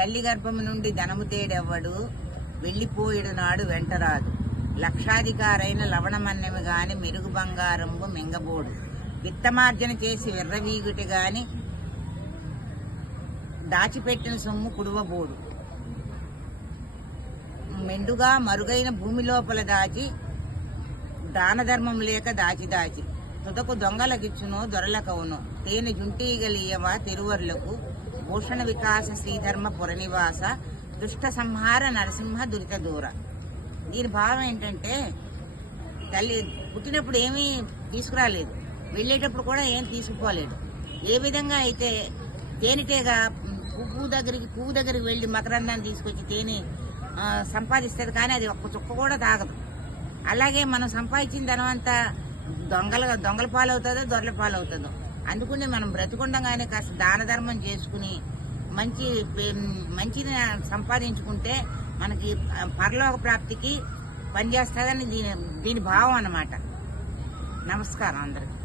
తల్లి గర్భము నుండి ధనము తేడెవ్వడు, వెళ్లిపోయిడు నాడు వెంటరాదు. లక్షాధికారైన లవణమన్నెమి గాని మెరుగు బంగారంబు మింగబోడు. విత్తమార్జన చేసి విర్రవీగుటి గాని దాచిపెట్టిన సొమ్ము కుడువబోడు. మెండుగా మరుగైన భూమి లోపల దాచి దానధర్మం లేక దాచి తుదకు దొంగలకిచ్చును దొరలకవును. తేనె జుంటీగలియవా తిరువర్లకు, భూషణ వికాస శ్రీధర్మ పురనివాస, దుష్ట సంహార నరసింహ దురిత దూర. దీని భావం ఏంటంటే, తల్లి పుట్టినప్పుడు ఏమీ తీసుకురాలేదు, వెళ్ళేటప్పుడు కూడా ఏం తీసుకుపోలేదు. ఏ విధంగా అయితే తేనెటీగ పువ్వు దగ్గరికి వెళ్ళి మకరందాన్ని తీసుకొచ్చి తేనె సంపాదిస్తుంది, కానీ అది ఒక్క చుక్క కూడా తాగదు. అలాగే మనం సంపాదించిన ధనం అంతా దొంగల పాలవుతుందో దొరల పాలవుతుందో. అందుకని మనం బ్రతికుండగానే కాస్త దాన ధర్మం చేసుకుని మంచిని సంపాదించుకుంటే మనకి పరలోక ప్రాప్తికి పనిచేస్తుందని దీని భావం అన్నమాట. నమస్కారం అందరికి.